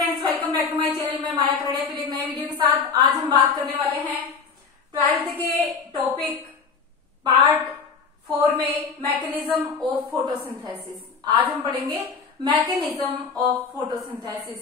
Friends, welcome back to my channel. मैं माया खड़े फिर एक नए वीडियो के साथ आज हम बात करने वाले हैं 12th के टॉपिक पार्ट 4 में मैकेनिज्म ऑफ फोटोसिंथेसिस। आज हम पढ़ेंगे मैकेनिज्म ऑफ फोटोसिंथेसिस।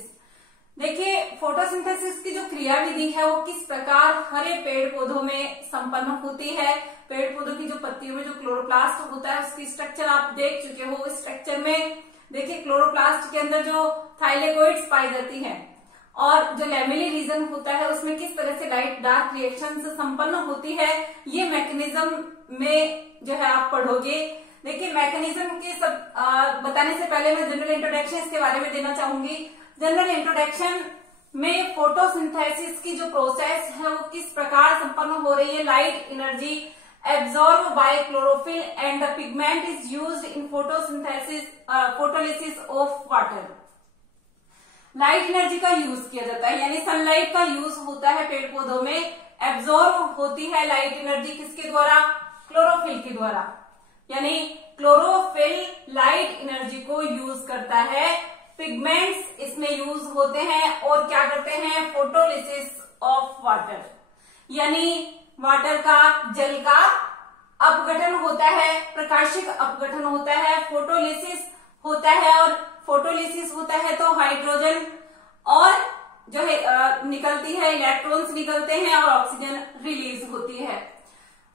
देखिए, फोटोसिंथेसिस की जो क्रिया विधि है वो किस प्रकार हरे पेड़ पौधों में संपन्न होती है। पेड़ पौधों की जो पत्तियों में जो क्लोरोप्लास्ट होता है उसकी स्ट्रक्चर आप देख चुके हो। इस स्ट्रक्चर में देखिए क्लोरोप्लास्ट के अंदर जो थाइलेकोइड्स पाई जाती हैं और जो लैमेली रीजन होता है उसमें किस तरह से लाइट डार्क रिएक्शन संपन्न होती है, ये मैकेनिज्म में जो है आप पढ़ोगे। देखिए, मैकेनिज्म के सब बताने से पहले मैं जनरल इंट्रोडक्शन इसके बारे में देना चाहूंगी। जनरल इंट्रोडक्शन में फोटोसिंथेसिस की जो प्रोसेस है वो किस प्रकार संपन्न हो रही है। Light energy absorbed by chlorophyll and the pigment is used in photolysis of water। Light energy का यूज किया जाता है, यानी सनलाइट का यूज होता है पेड़ पौधों में। एब्जॉर्ब होती है लाइट एनर्जी किसके द्वारा? क्लोरोफिल के द्वारा। यानी क्लोरोफिल लाइट एनर्जी को यूज करता है, पिगमेंट्स इसमें यूज होते हैं और क्या करते हैं? फोटोलिसिस ऑफ वाटर, यानी वाटर का, जल का अपघटन होता है, प्रकाशिक अपघटन होता है, फोटोलिसिस होता है। और फोटोलिसिस होता है तो हाइड्रोजन और जो है निकलती है, इलेक्ट्रॉन्स निकलते हैं और ऑक्सीजन रिलीज होती है।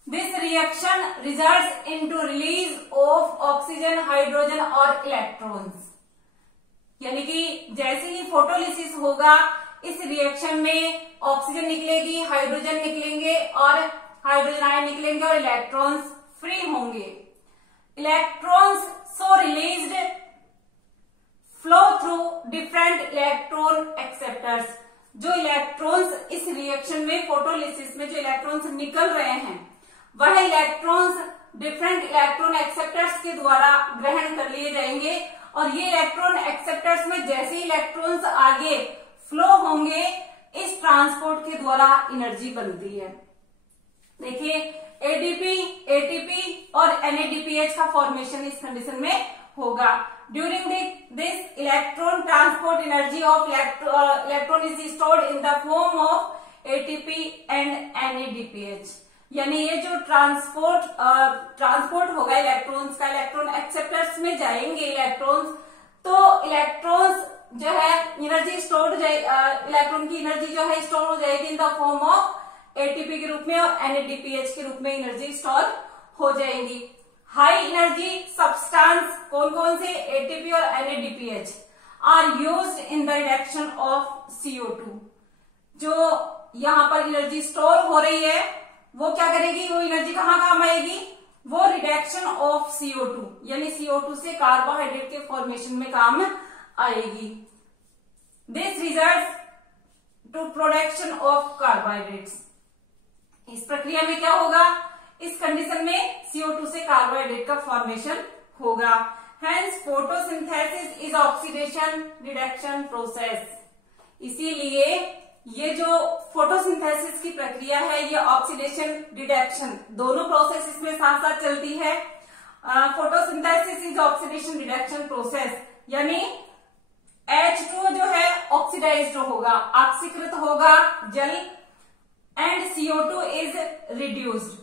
This reaction results into release of oxygen, hydrogen और इलेक्ट्रॉन्स। यानी कि जैसे ही फोटोलिसिस होगा इस रिएक्शन में ऑक्सीजन निकलेगी, हाइड्रोजन निकलेंगे और हाइड्रोजन आयन निकलेंगे और इलेक्ट्रॉन्स फ्री होंगे। Electrons so released flow through different electron acceptors. जो इलेक्ट्रॉन्स इस रिएक्शन में फोटोलिसिस में जो इलेक्ट्रॉन्स निकल रहे हैं वह इलेक्ट्रॉन्स डिफरेंट इलेक्ट्रॉन एक्सेप्टर्स के द्वारा ग्रहण कर लिए जाएंगे और ये इलेक्ट्रॉन एक्सेप्टर्स में जैसे इलेक्ट्रॉन्स आगे फ्लो होंगे इस ट्रांसपोर्ट के द्वारा एनर्जी बनती है। देखिए, एडीपी, एटीपी और एनएडीपीएच का फॉर्मेशन इस कंडीशन में होगा। During this electron transport energy of electron is stored in the form of ATP and NADPH. यानी ये जो ट्रांसपोर्ट होगा इलेक्ट्रॉन्स का, इलेक्ट्रॉन एक्सेप्टर्स में जाएंगे इलेक्ट्रॉन्स, तो इलेक्ट्रॉन्स जो है एनर्जी स्टोर हो जाएगी, इलेक्ट्रॉन की एनर्जी जो है स्टोर हो जाएगी in the form of ATP के रूप में और एनएडीपीएच के रूप में एनर्जी स्टोर हो जाएगी। हाई एनर्जी सब्सटेंस कौन कौन से? एटीपी और NADPH are used in the reduction of CO2। जो यहां पर एनर्जी स्टोर हो रही है वो क्या करेगी? वो एनर्जी कहाँ काम आएगी? वो रिडक्शन ऑफ CO2 यानी CO2 से कार्बोहाइड्रेट के फॉर्मेशन में काम आएगी। This results to production of carbohydrates. इस प्रक्रिया में क्या होगा? इस कंडीशन में CO2 से कार्बोहाइड्रेट का फॉर्मेशन होगा। Hence photosynthesis is oxidation reduction process. इसीलिए ये जो फोटोसिंथेसिस की प्रक्रिया है ये ऑक्सीडेशन रिडक्शन दोनों प्रोसेस इसमें साथ साथ चलती है। Photosynthesis is oxidation reduction process, यानी H2O जो है ऑक्सीडाइज्ड होगा, ऑक्सीकृत होगा जल, and CO2 is reduced.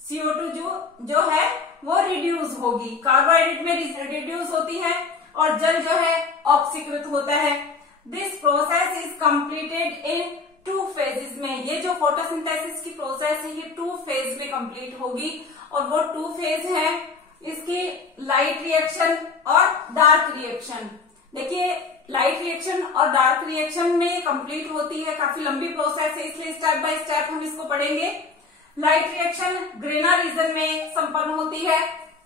CO2 जो है वो रिड्यूस होगी, कार्बोहाइड्रेट में रिड्यूस होती है और जल जो है ऑक्सीकृत होता है। This process is completed in 2 phases में। ये जो फोटोसिंथेसिस की प्रोसेस है ये 2 फेज में कंप्लीट होगी और वो 2 फेज है इसकी लाइट रिएक्शन और डार्क रिएक्शन। देखिए, लाइट रिएक्शन और डार्क रिएक्शन में कंप्लीट होती है, काफी लंबी प्रोसेस है इसलिए स्टेप बाय स्टेप हम इसको पढ़ेंगे। लाइट रिएक्शन ग्रेना रीजन में संपन्न होती है।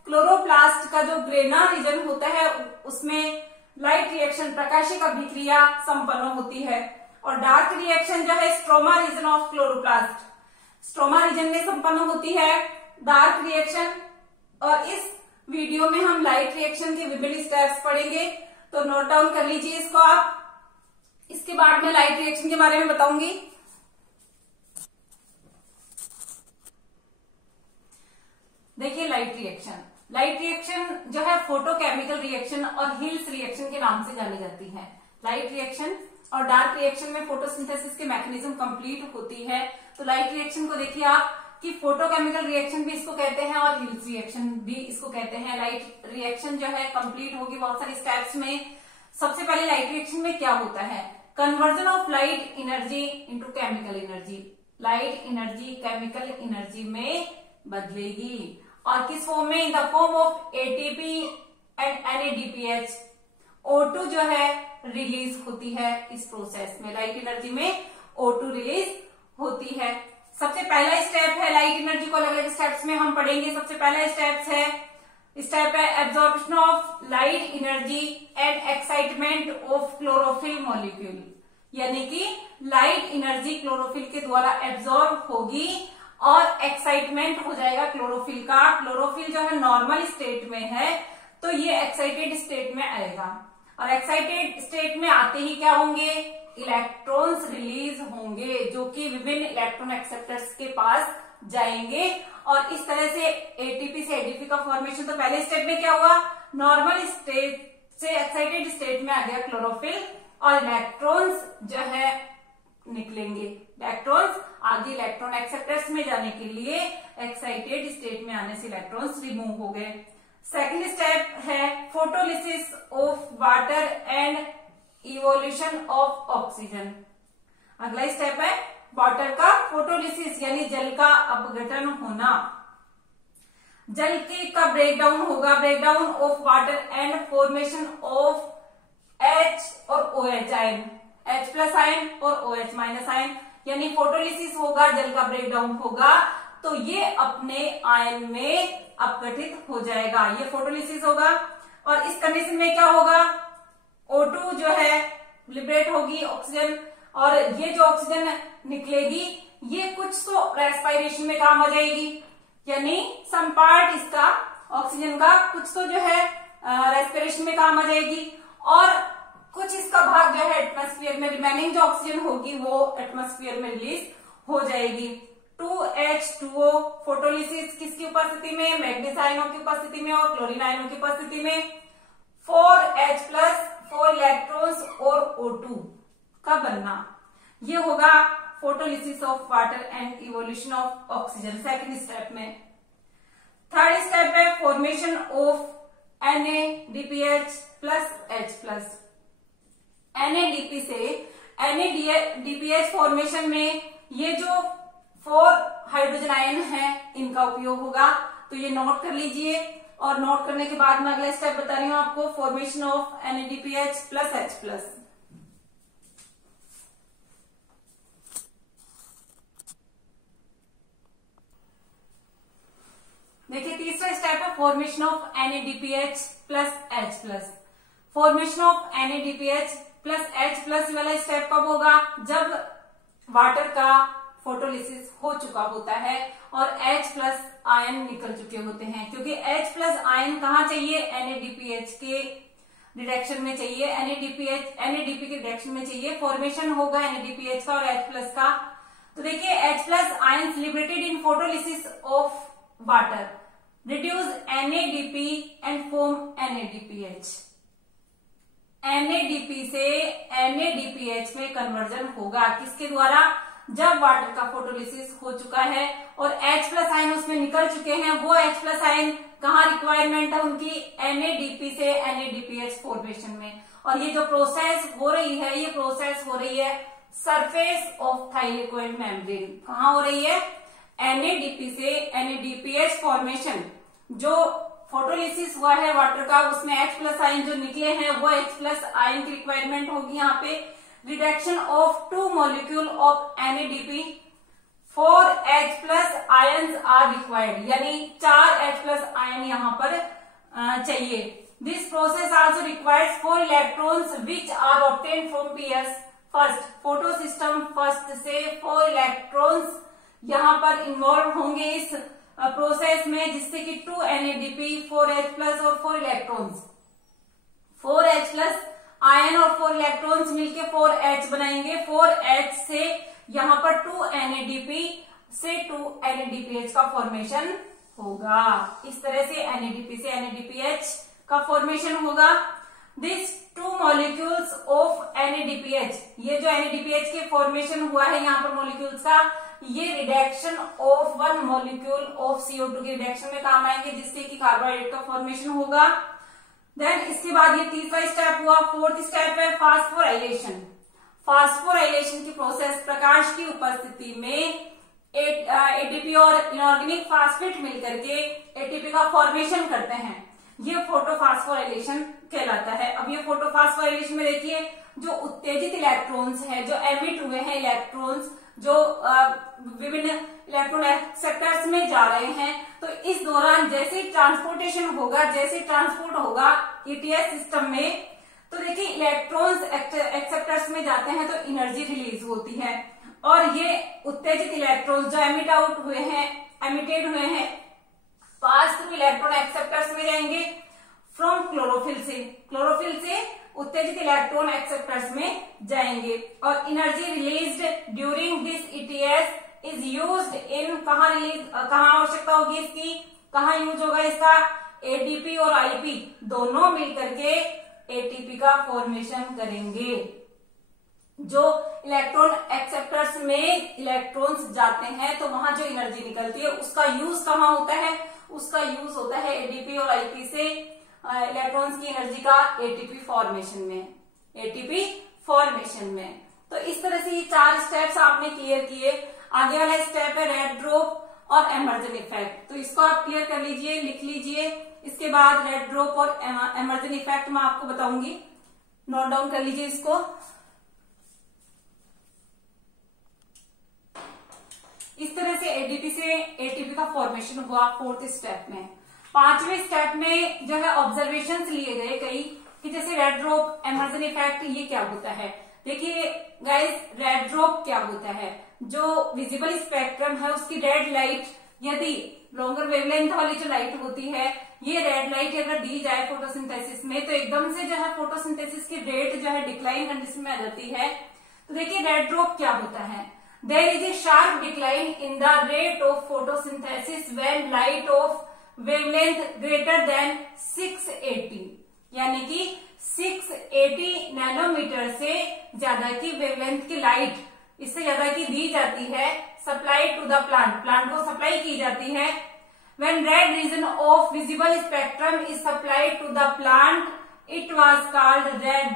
क्लोरोप्लास्ट का जो ग्रेना रीजन होता है उसमें लाइट रिएक्शन, प्रकाशिक अभिक्रिया संपन्न होती है। और डार्क रिएक्शन जो है stroma region of chloroplast, stroma region में संपन्न होती है डार्क रिएक्शन। और इस वीडियो में हम लाइट रिएक्शन के विभिन्न स्टेप्स पढ़ेंगे, तो नोट डाउन कर लीजिए इसको आप। इसके बाद मैं लाइट रिएक्शन के बारे में बताऊंगी। देखिए, लाइट रिएक्शन जो है फोटोकेमिकल रिएक्शन और हिल्स रिएक्शन के नाम से जानी जाती है। लाइट रिएक्शन और डार्क रिएक्शन में फोटोसिंथेसिस के मैकेनिज्म कंप्लीट होती है। तो लाइट रिएक्शन को देखिए आप कि फोटोकेमिकल रिएक्शन भी इसको कहते हैं और हिल्स रिएक्शन भी इसको कहते हैं। लाइट रिएक्शन जो है कंप्लीट होगी बहुत सारे स्टेप्स में। सबसे पहले लाइट रिएक्शन में क्या होता है, conversion of light energy into chemical energy. Light energy chemical energy में बदलेगी और किस फॉर्म में, in the form of ATP and NADPH। O2 जो है रिलीज होती है इस प्रोसेस में, लाइट एनर्जी में O2 रिलीज होती है। सबसे पहला स्टेप है, लाइट एनर्जी को अलग अलग स्टेप्स में हम पढ़ेंगे। सबसे पहला स्टेप है absorption of light energy and excitement of chlorophyll molecule, यानी कि लाइट एनर्जी क्लोरोफिल के द्वारा एब्जॉर्ब होगी और एक्साइटमेंट हो जाएगा क्लोरोफिल का। क्लोरोफिल जो है नॉर्मल स्टेट में है तो ये एक्साइटेड स्टेट में आएगा और एक्साइटेड स्टेट में आते ही क्या होंगे, इलेक्ट्रॉन्स रिलीज होंगे जो कि विभिन्न इलेक्ट्रॉन एक्सेप्टर्स के पास जाएंगे और इस तरह से एटीपी से एडीपी का फॉर्मेशन। तो पहले स्टेप में क्या हुआ, नॉर्मल स्टेट से एक्साइटेड स्टेट में आ गया क्लोरोफिल और इलेक्ट्रॉन्स जो है निकलेंगे। इलेक्ट्रॉन्स आगे इलेक्ट्रॉन एक्सेप्टर्स में जाने के लिए एक्साइटेड स्टेट में आने से इलेक्ट्रॉन्स रिमूव हो गए। सेकेंड स्टेप है photolysis of water and evolution of oxygen. अगला स्टेप है वाटर का फोटोलिसिस यानी जल का अपघटन होना। जल की का ब्रेकडाउन होगा, breakdown of water and formation of H और OH ion, H plus ion और OH माइनस आयन, यानी फोटोलिसिस होगा, जल का ब्रेकडाउन होगा तो ये अपने आयन में अपघटित हो जाएगा, ये फोटोलिसिस होगा। और इस कंडीशन में क्या होगा, O2 जो है लिबरेट होगी ऑक्सीजन और ये जो ऑक्सीजन निकलेगी ये कुछ तो रेस्पिरेशन में काम आ जाएगी, यानी सम पार्ट इसका ऑक्सीजन का कुछ तो जो है रेस्पिरेशन में काम आ जाएगी और कुछ इसका भाग जो है एटमॉस्फेयर में, रिमेनिंग जो ऑक्सीजन होगी वो एटमॉस्फेयर में रिलीज हो जाएगी। 2H2O फोटोलिसिस किसकी उपस्थिति में, मैग्नीज आयनों की उपस्थिति में और क्लोरीन आयनों की उपस्थिति में। 4H प्लस 4 इलेक्ट्रॉन्स और O2 का बनना, ये होगा photolysis of water and evolution of oxygen second step में। थर्ड स्टेप है formation of NADPH plus H plus. NADP से NADPH फॉर्मेशन में ये जो 4 हाइड्रोजन आयन है इनका उपयोग होगा, तो ये नोट कर लीजिए और नोट करने के बाद मैं अगला स्टेप बता रही हूं आपको, formation of NADPH plus H plus. देखिए तीसरा स्टेप है formation of NADPH plus H plus. Formation of NADPH plus H plus वाला स्टेप कब होगा, जब वाटर का फोटोलिसिस हो चुका होता है और H प्लस आयन निकल चुके होते हैं, क्योंकि H प्लस आयन कहाँ चाहिए, NADPH के रिडक्शन में चाहिए, NADP के रिडक्शन में चाहिए। फॉर्मेशन होगा NADPH का और H प्लस का। तो देखिए H plus ion liberated in photolysis of water reduce NADP and form NADPH। NADP से NADPH में कन्वर्जन होगा किसके द्वारा, जब वाटर का फोटोलिसिस हो चुका है और H प्लस आयन उसमें निकल चुके हैं। वो H प्लस आयन कहाँ रिक्वायरमेंट है उनकी, NADP से NADPH फॉर्मेशन में। और ये जो प्रोसेस हो रही है, ये प्रोसेस हो रही है सरफेस ऑफ थाइलेकोइड मेम्ब्रेन। कहाँ हो रही है, NADP से NADPH फॉर्मेशन। जो फोटोलिसिस हुआ है वाटर का उसमें H प्लस आयन जो निकले हैं वो H प्लस आयन की रिक्वायरमेंट होगी यहाँ पे। Reduction of 2 molecule of NADP 4 H plus ions are required, यानी 4 H प्लस आयन यहाँ पर चाहिए। This process also requires 4 electrons which are obtain from pairs. First photo system first से 4 electrons यहाँ पर इन्वॉल्व होंगे इस प्रोसेस में, जिससे कि 2 NADP 4 H प्लस और 4 इलेक्ट्रॉन्स 4 H प्लस आयन और 4 इलेक्ट्रॉन्स मिलके 4 H बनाएंगे। 4 H से यहाँ पर 2 NADP से 2 NADPH का फॉर्मेशन होगा। इस तरह से NADP से NADPH का फॉर्मेशन होगा। दिस 2 मॉलिक्यूल्स ऑफ NADPH, ये जो NADPH के फॉर्मेशन हुआ है यहाँ पर मॉलिक्यूल्स का, ये reduction of one molecule of CO2 के रिडक्शन में काम आएंगे, जिससे कि कार्बोहाइड्रेट का फॉर्मेशन होगा। देन इसके बाद ये तीसरा स्टेप हुआ। फोर्थ स्टेप है फास्फोराइलेशन। फास्फोराइलेशन की प्रोसेस, प्रकाश की उपस्थिति में एटीपी और इनऑर्गेनिक फास्फेट मिलकर के एटीपी का फॉर्मेशन करते हैं, ये फोटोफास्फोराइलेशन कहलाता है। अब ये फोटोफास्फोराइलेशन में देखिए, जो उत्तेजित इलेक्ट्रॉन्स हैं, जो एमिट हुए हैं इलेक्ट्रॉन्स, जो विभिन्न इलेक्ट्रॉन एक्सेप्टर्स में जा रहे हैं, तो इस दौरान जैसे ट्रांसपोर्टेशन होगा, जैसे ट्रांसपोर्ट होगा ETS सिस्टम में, तो देखिए इलेक्ट्रॉन्स एक्सेप्टर्स में जाते हैं तो एनर्जी रिलीज होती है, और ये उत्तेजित इलेक्ट्रॉन्स जो एमिटेड हुए हैं पास थ्रू इलेक्ट्रॉन एक्सेप्टर्स में जाएंगे फ्रॉम क्लोरोफिल से उत्तेजित इलेक्ट्रॉन एक्सेप्टर्स में जाएंगे, और energy released during this ETS is used in, कहाँ आवश्यकता होगी इसकी, कहाँ यूज होगा इसका, ADP और IP दोनों मिलकर के ATP का फॉर्मेशन करेंगे। जो इलेक्ट्रॉन एक्सेप्टर्स में इलेक्ट्रॉन्स जाते हैं तो वहां जो एनर्जी निकलती है उसका यूज कहाँ होता है, उसका यूज होता है ADP और IP से इलेक्ट्रॉन्स की एनर्जी का ATP फॉर्मेशन में। तो इस तरह से ये 4 स्टेप्स आपने क्लियर किए। आगे वाला स्टेप है रेड ड्रॉप और एमर्जन इफेक्ट, तो इसको आप क्लियर कर लीजिए, लिख लीजिए। इसके बाद रेड ड्रॉप और एमर्जन इफेक्ट मैं आपको बताऊंगी, नोट डाउन कर लीजिए इसको। इस तरह से एडीपी से एटीपी का फॉर्मेशन हुआ 4th स्टेप में। 5वें स्टेप में जो है ऑब्जर्वेशंस लिए गए कई, कि जैसे रेड ड्रॉप, एमर्जन इफेक्ट, ये क्या होता है। देखिए गाइस, रेड ड्रॉप क्या होता है, जो विजिबल स्पेक्ट्रम है उसकी रेड लाइट, यदि लॉन्गर वेवलेंथ वाली जो लाइट होती है, ये रेड लाइट अगर दी जाए फोटोसिंथेसिस में, तो एकदम से जो है फोटोसिंथेसिस की रेट जो है डिक्लाइन कंडीशन में आ जाती है। तो देखिए रेड ड्रॉप क्या होता है, there is a sharp decline in the rate of photosynthesis when light of wavelength greater than 680, यानी कि 680 नैनोमीटर से ज्यादा की वेवलेंथ की लाइट, इससे ज्यादा की दी जाती है, सप्लाई टू द प्लांट को सप्लाई की जाती है। when red region of visible spectrum is supplied to the plant, it was called red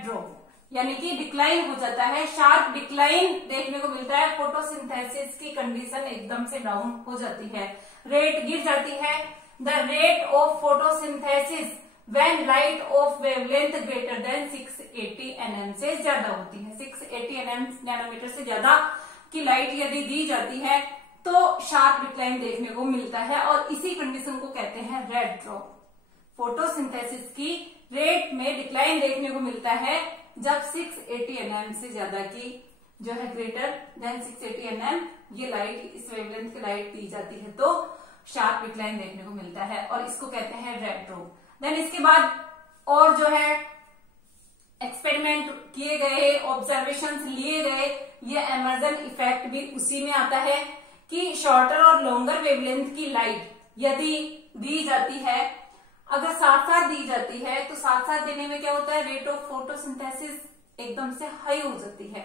drop, यानी कि डिक्लाइन हो जाता है, शार्प डिक्लाइन देखने को मिलता है, फोटोसिंथेसिस की कंडीशन एकदम से डाउन हो जाती है, रेट गिर जाती है। The rate of photosynthesis when light of wavelength greater than 680 nm से ज्यादा होती है, 680 नैनोमीटर से ज्यादा की लाइट यदि दी जाती है तो शार्प डिक्लाइन देखने को मिलता है, और इसी कंडीशन को कहते हैं रेड ड्रॉप। फोटोसिंथेसिस की रेट में डिक्लाइन देखने को मिलता है जब 680 nm से ज्यादा की जो है ग्रेटर देन 680 nm ये लाइट, इस वेवलेंथ की लाइट दी जाती है तो शार्प डिक्लाइन देखने को मिलता है, और इसको कहते हैं रेड ड्रॉप। देन इसके बाद और जो है एक्सपेरिमेंट किए गए, ऑब्जर्वेशंस लिए गए, ये एमर्जन इफेक्ट भी उसी में आता है कि शॉर्टर और लॉन्गर वेवलेंथ की लाइट यदि दी जाती है, अगर साथ साथ दी जाती है, तो साथ साथ देने में क्या होता है, रेट ऑफ फोटोसिंथेसिस एकदम से हाई हो जाती है।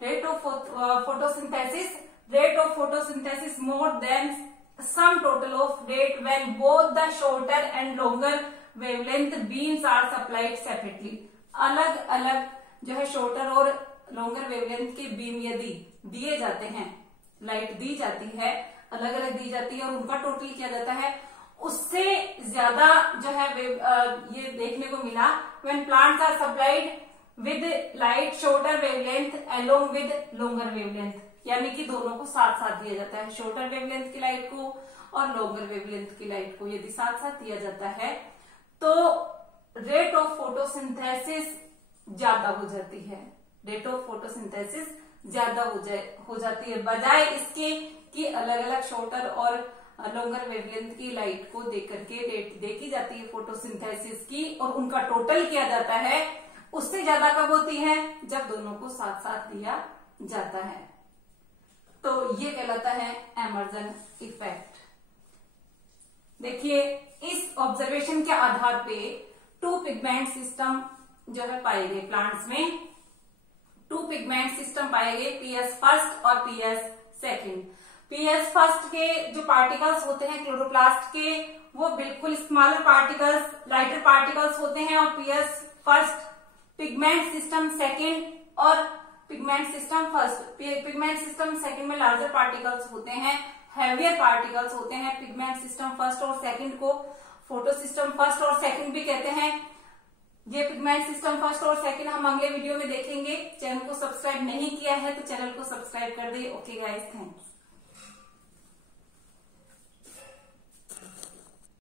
Rate of photosynthesis more than sum total of rate when both the shorter and longer wavelength beams are supplied separately. अलग अलग जो है शॉर्टर और लॉन्गर वेवलेंथ के बीम यदि दिए जाते हैं, लाइट दी जाती है, अलग अलग दी जाती है, और उनका टोटल किया जाता है, उससे ज्यादा जो है ये देखने को मिला when plants are supplied with light shorter wavelength along with longer wavelength, यानी कि दोनों को साथ साथ दिया जाता है, शॉर्टर वेवलेंथ की लाइट को और लॉन्गर वेवलेंथ की लाइट को यदि साथ साथ दिया जाता है तो रेट ऑफ फोटोसिंथेसिस ज्यादा हो जाती है, रेट ऑफ फोटोसिंथेसिस ज्यादा हो जाती है, बजाय इसके कि अलग अलग शॉर्टर और लॉन्गर वेवलेंथ की लाइट को देख करके रेट देखी जाती है फोटोसिंथेसिस की, और उनका टोटल किया जाता है, उससे ज्यादा कब होती है, जब दोनों को साथ साथ दिया जाता है। तो ये कहलाता है एमर्जन इफेक्ट। देखिए इस ऑब्जर्वेशन के आधार पे 2 पिगमेंट सिस्टम जो है पाए गए प्लांट्स में। 2 पिगमेंट सिस्टम पाए गए, पीएस फर्स्ट और पीएस सेकंड। पीएस फर्स्ट के जो पार्टिकल्स होते हैं क्लोरोप्लास्ट के, वो बिल्कुल स्मॉलर पार्टिकल्स, लाइटर पार्टिकल्स होते हैं, और PS first pigment system second और pigment system first. Pigment system second में लार्जर पार्टिकल्स होते हैं, हैवियर पार्टिकल्स होते हैं। पिगमेंट सिस्टम फर्स्ट और सेकंड को फोटो सिस्टम फर्स्ट और सेकंड भी कहते हैं। ये पिगमेंट सिस्टम फर्स्ट और सेकंड हम अगले वीडियो में देखेंगे। चैनल को सब्सक्राइब नहीं किया है तो चैनल को सब्सक्राइब कर दे। Okay guys, thanks.